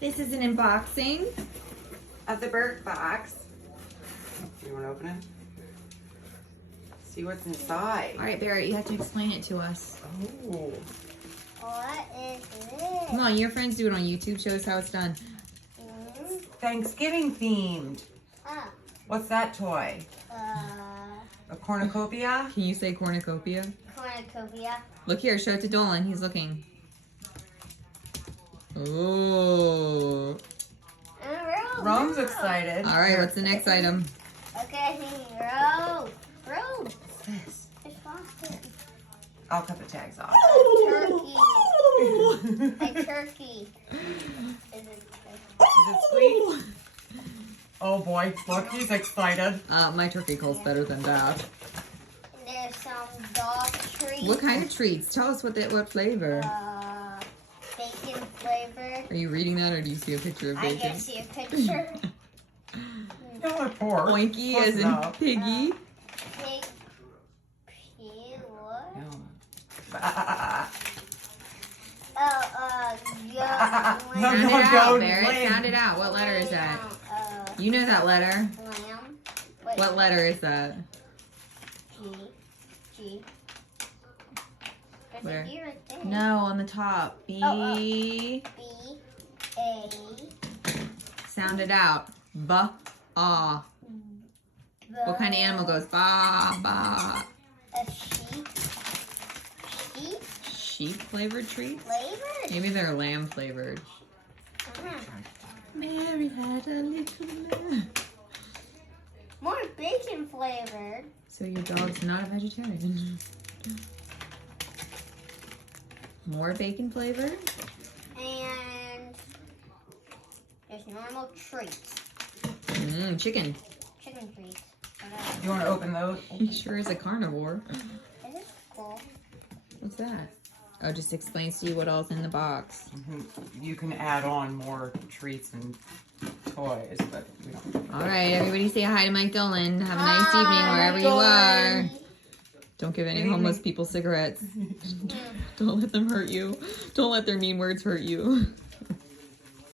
This is an unboxing of the Burt box. You want to open it? See what's inside. All right, Barrett, you have to explain it to us. Oh. What is this? Come on, your friends do it on YouTube. Show us how it's done. Thanksgiving themed. Ah, What's that toy? A cornucopia? Can you say cornucopia? cornucopia. Look here, show it to Dolan. He's looking. Oh. Rome's excited. All right, what's the next item? Okay, Rome. What's this? It's frosted. I'll cut the tags off. Turkey. A turkey. Is it turkey? Is it sweet? Oh boy, look, he's excited. My turkey calls better than that. There's some dog treats. What kind of treats? Tell us what flavor. Bacon flavored. Are you reading that, or do you see a picture of I bacon? can see a picture. No, they're pork. Oinky Close as in enough. piggy. Pig. What? No. Yeah. No, Sound it no, out, no, Barrett. lamb. Sound it out. What letter is that? Lamb. You know that letter. Wait, What letter is that? G. There's Where? a B right there. No, on the top. B. B. A. Sound it out. Ba. Ah. What kind of animal goes ba ba? A sheep. Sheep Sheep flavored treats? flavored. Maybe they're lamb flavored. Mary had a little lamb. More bacon flavored. So your dog's not a vegetarian. More bacon flavored? And there's normal treats. Chicken. Chicken treats. You want to open those? He sure is a carnivore. This is cool. What's that? Oh, just explains to you what all's in the box. You can add on more treats and toys, but we don't. All right, everybody say hi to Mike Dolan. Have a nice Hi, evening wherever you are. Dolan. Don't give any Good homeless evening. people cigarettes. Don't let them hurt you. Don't let their mean words hurt you.